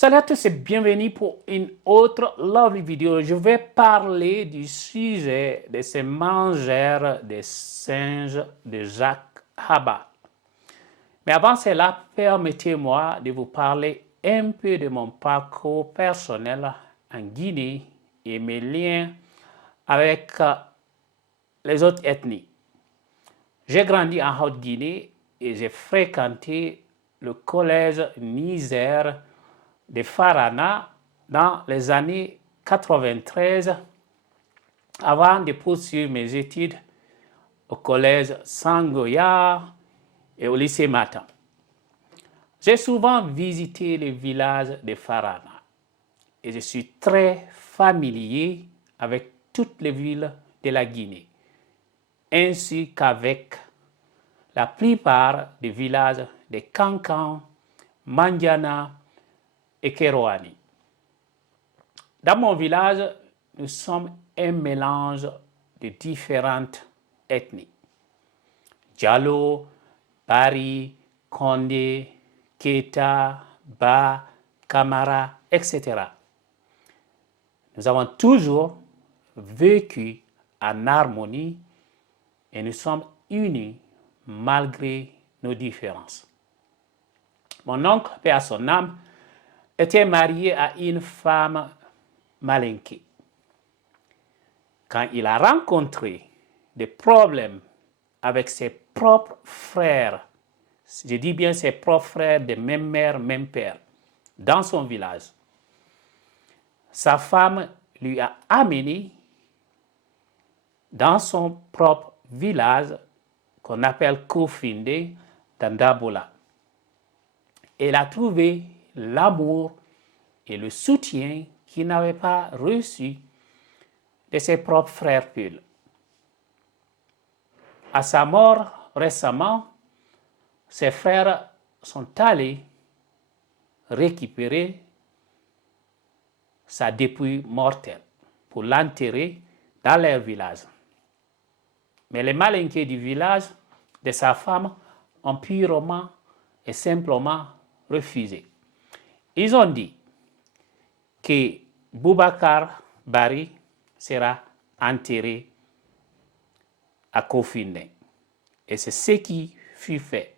Salut à tous et bienvenue pour une autre lovely vidéo. Je vais parler du sujet de ces mangeurs des singes de Jacques Habat. Mais avant cela, permettez-moi de vous parler un peu de mon parcours personnel en Guinée et mes liens avec les autres ethnies. J'ai grandi en Haute-Guinée et j'ai fréquenté le collège Niger de Farana dans les années 93 avant de poursuivre mes études au collège Sangoya et au lycée Matan. J'ai souvent visité le village de Farana et je suis très familier avec toutes les villes de la Guinée, ainsi qu'avec la plupart des villages de Kankan, Mandiana et Kerouani. Dans mon village, nous sommes un mélange de différentes ethnies. Diallo, Bari, Kondé, Keita, Ba, Kamara, etc. Nous avons toujours vécu en harmonie et nous sommes unis malgré nos différences. Mon oncle, paix à son âme, était marié à une femme malinquée. Quand il a rencontré des problèmes avec ses propres frères, je dis bien ses propres frères de même mère, même père, dans son village, sa femme lui a amené dans son propre village qu'on appelle Kofinde, dans Dabola. Elle a trouvé l'amour et le soutien qu'il n'avait pas reçu de ses propres frères Pul. À sa mort récemment, ses frères sont allés récupérer sa dépouille mortelle pour l'enterrer dans leur village. Mais les malinqués du village de sa femme ont purement et simplement refusé. Ils ont dit que Boubacar Bari sera enterré à Kofinde. Et c'est ce qui fut fait.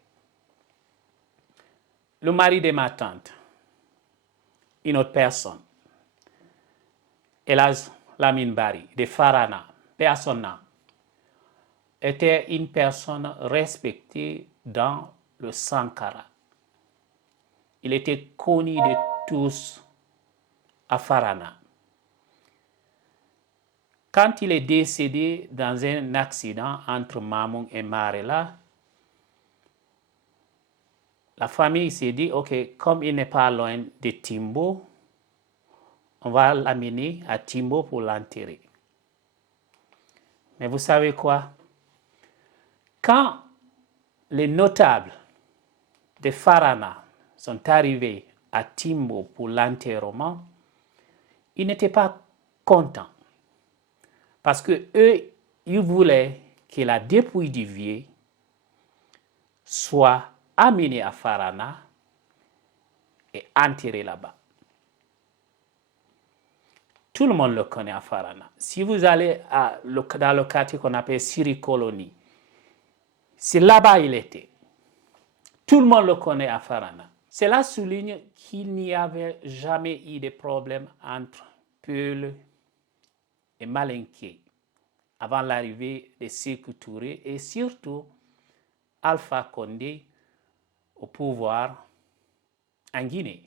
Le mari de ma tante, une autre personne, Elaz Lamine Bari, de Farana, paix à son âme, était une personne respectée dans le Sankara. Il était connu de tous à Farana. Quand il est décédé dans un accident entre Mamoun et Marela, la famille s'est dit, ok, comme il n'est pas loin de Timbo, on va l'amener à Timbo pour l'enterrer. Mais vous savez quoi? Quand les notables de Farana sont arrivés à Timbo pour l'enterrement, ils n'étaient pas contents. Parce que eux, ils voulaient que la dépouille du vieux soit amenée à Farana et enterrée là-bas. Tout le monde le connaît à Farana. Si vous allez dans le quartier qu'on appelle Siri Colonie, c'est là-bas il était. Tout le monde le connaît à Farana. Cela souligne qu'il n'y avait jamais eu de problème entre Peul et Malinké avant l'arrivée de Sékou Touré et surtout Alpha Condé au pouvoir en Guinée.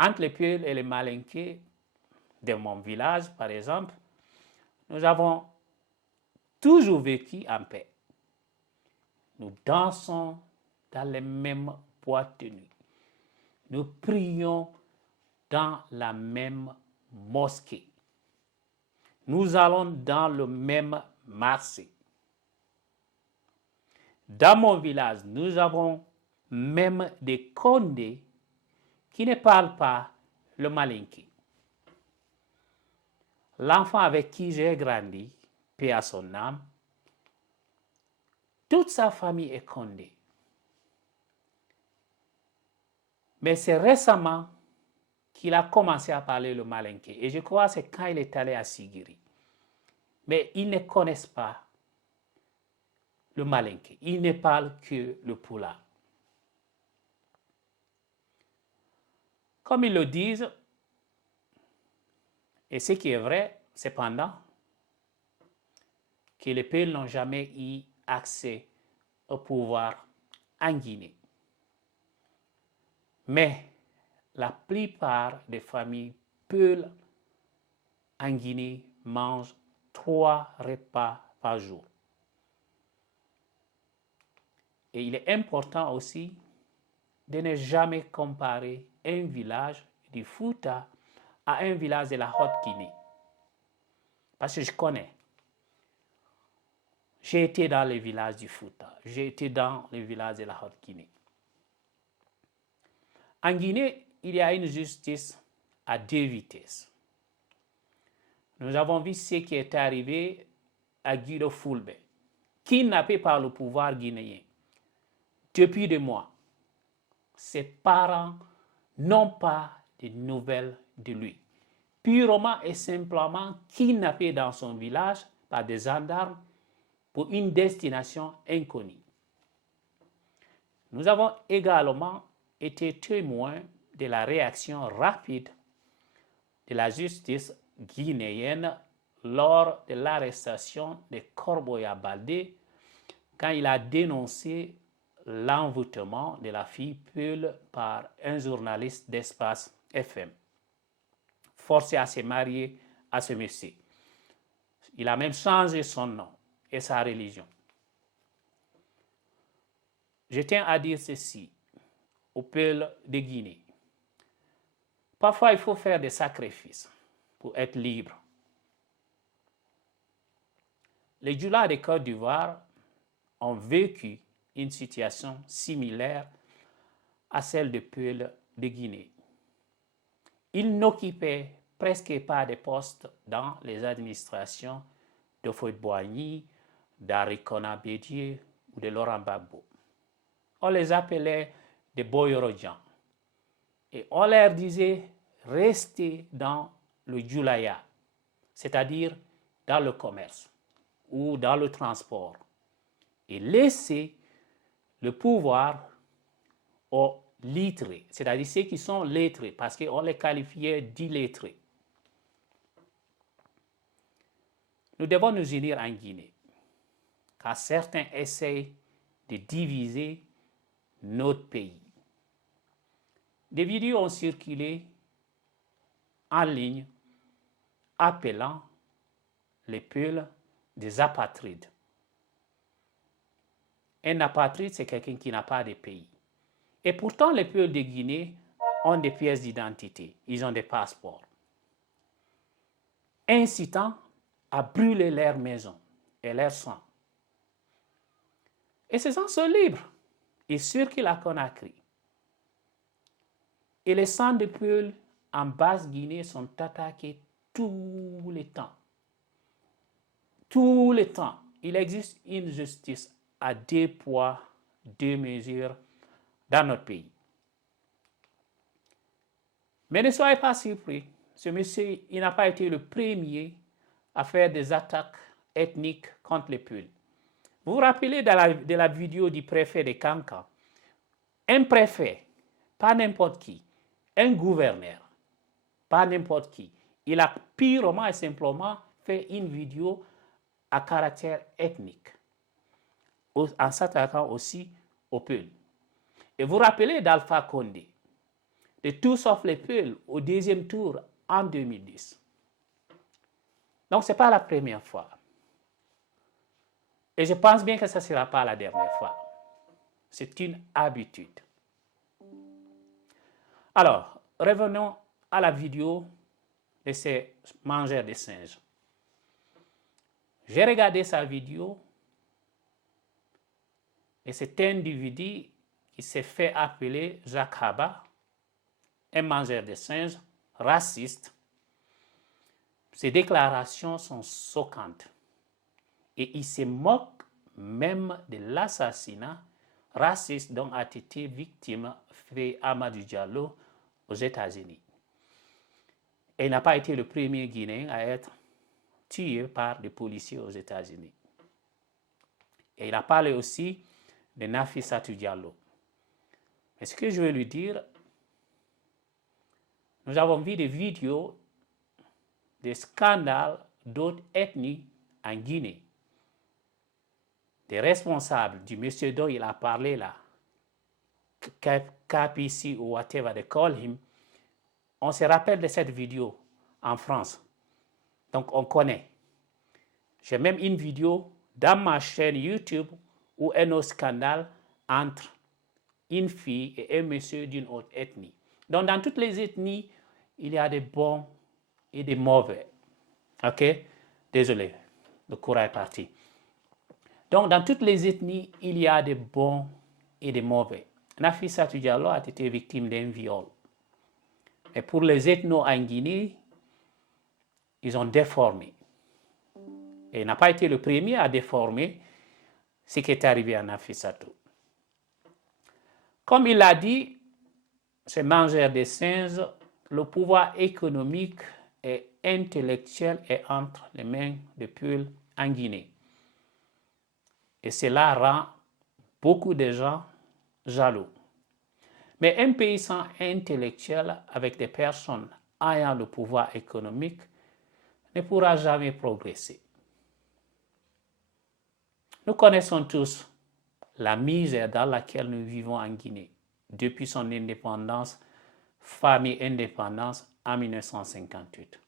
Entre les Peul et les Malinké de mon village, par exemple, nous avons toujours vécu en paix. Nous dansons dans les mêmes boîtes de nuit. Nous prions dans la même mosquée. Nous allons dans le même marché. Dans mon village, nous avons même des Condés qui ne parlent pas le malinké. L'enfant avec qui j'ai grandi, paix à son âme, toute sa famille est Condé. Mais c'est récemment qu'il a commencé à parler le malinké. Et je crois que c'est quand il est allé à Sigiri. Mais ils ne connaissent pas le malinké. Ils ne parlent que le pulaar. Comme ils le disent, et ce qui est vrai, cependant, que les peuples n'ont jamais eu accès au pouvoir en Guinée. Mais la plupart des familles peules en Guinée mangent 3 repas par jour. Et il est important aussi de ne jamais comparer un village du Fouta à un village de la Haute-Guinée. Parce que je connais. J'ai été dans les villages du Fouta. J'ai été dans les villages de la Haute-Guinée. En Guinée, il y a une justice à 2 vitesses. Nous avons vu ce qui est arrivé à Guido Fulbe, kidnappé par le pouvoir guinéen. Depuis des mois, ses parents n'ont pas de nouvelles de lui. Purement et simplement kidnappé dans son village par des gendarmes pour une destination inconnue. Nous avons également été témoins de la réaction rapide de la justice guinéenne lors de l'arrestation de Corboya Baldé quand il a dénoncé l'envoûtement de la fille Peul par un journaliste d'Espace FM, forcé à se marier à ce monsieur. Il a même changé son nom et sa religion. Je tiens à dire ceci au peuple de Guinée. Parfois, il faut faire des sacrifices pour être libre. Les Djoula de Côte d'Ivoire ont vécu une situation similaire à celle des peuples de Guinée. Ils n'occupaient presque pas de postes dans les administrations de Houphouët-Boigny, d'Arikona Bédié ou de Laurent Gbagbo. On les appelait des Boyorodjan. Et on leur disait restez dans le Djoulaya, c'est-à-dire dans le commerce ou dans le transport, et laissez le pouvoir aux lettrés, c'est-à-dire ceux qui sont lettrés, parce qu'on les qualifiait d'illettrés. Nous devons nous unir en Guinée, car certains essayent de diviser notre pays. Des vidéos ont circulé en ligne appelant les peuples des apatrides. Un apatride, c'est quelqu'un qui n'a pas de pays. Et pourtant, les peuples de Guinée ont des pièces d'identité, ils ont des passeports, incitant à brûler leur maison et leur sang. Et ces gens sont libres. Ils circulent à Conakry. Et les centres de peuples en Basse-Guinée sont attaqués tout le temps. Tout le temps. Il existe une justice à 2 poids, 2 mesures dans notre pays. Mais ne soyez pas surpris, ce monsieur, il n'a pas été le premier à faire des attaques ethniques contre les peuples. Vous vous rappelez de la vidéo du préfet de Kanka? Un préfet, pas n'importe qui, un gouverneur, pas n'importe qui, il a purement et simplement fait une vidéo à caractère ethnique, en s'attaquant aussi aux peuples. Et vous vous rappelez d'Alpha Condé, de Tout sauf les peuples au 2e tour en 2010. Donc ce n'est pas la première fois. Et je pense bien que ce ne sera pas la dernière fois. C'est une habitude. Alors, revenons à la vidéo de ces mangeurs de singes. J'ai regardé sa vidéo et c'est un individu qui s'est fait appeler Jacques Haba, un mangeur de singes, raciste. Ses déclarations sont choquantes et il se moque même de l'assassinat raciste dont a été victime fait Amadou Diallo aux États-Unis. Et il n'a pas été le premier Guinéen à être tué par des policiers aux États-Unis. Et il a parlé aussi de Nafissatou Diallo. Mais ce que je veux lui dire, nous avons vu des vidéos des scandales d'autres ethnies en Guinée. Des responsables du monsieur dont il a parlé là, KPC ou whatever they call him, on se rappelle de cette vidéo en France. Donc on connaît. J'ai même une vidéo dans ma chaîne YouTube où un autre scandale entre une fille et un monsieur d'une autre ethnie. Donc dans toutes les ethnies, il y a des bons et des mauvais. Ok? Désolé, le courant est parti. Donc dans toutes les ethnies, il y a des bons et des mauvais. Nafissatou Diallo a été victime d'un viol. Et pour les ethnos en Guinée, ils ont déformé. Et il n'a pas été le premier à déformer ce qui est arrivé à Nafissatou. Comme il l'a dit, ce mangeur de singes, le pouvoir économique et intellectuel est entre les mains de Peul en Guinée. Et cela rend beaucoup de gens jaloux. Mais un pays sans intellectuel avec des personnes ayant le pouvoir économique ne pourra jamais progresser. Nous connaissons tous la misère dans laquelle nous vivons en Guinée depuis son indépendance, famille indépendance en 1958.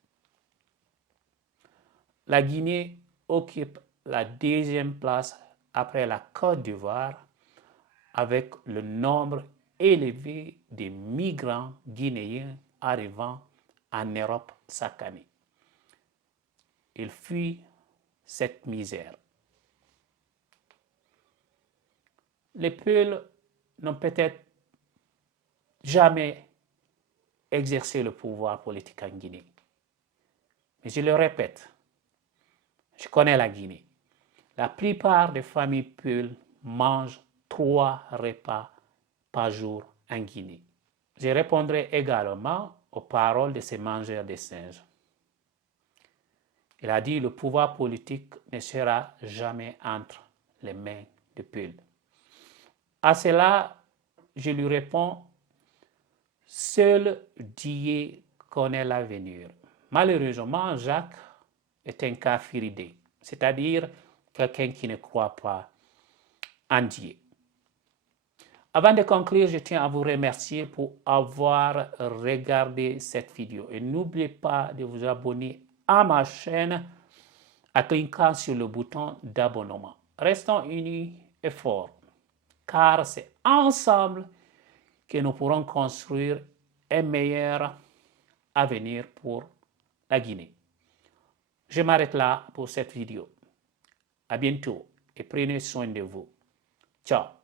La Guinée occupe la deuxième place après la Côte d'Ivoire avec le nombre élevé de migrants guinéens arrivant en Europe chaque année. Ils fuient cette misère. Les Peuls n'ont peut-être jamais exercé le pouvoir politique en Guinée. Mais je le répète, je connais la Guinée. La plupart des familles Peuls mangent 3 repas par jour en Guinée. Je répondrai également aux paroles de ces mangeurs de singes. Il a dit que le pouvoir politique ne sera jamais entre les mains de Peuls. À cela, je lui réponds, seul Dieu connaît l'avenir. Malheureusement, Jacques est un kafiridé, c'est-à-dire quelqu'un qui ne croit pas en Dieu. Avant de conclure, je tiens à vous remercier pour avoir regardé cette vidéo. Et n'oubliez pas de vous abonner à ma chaîne en cliquant sur le bouton d'abonnement. Restons unis et forts, car c'est ensemble que nous pourrons construire un meilleur avenir pour la Guinée. Je m'arrête là pour cette vidéo. À bientôt et prenez soin de vous. Ciao.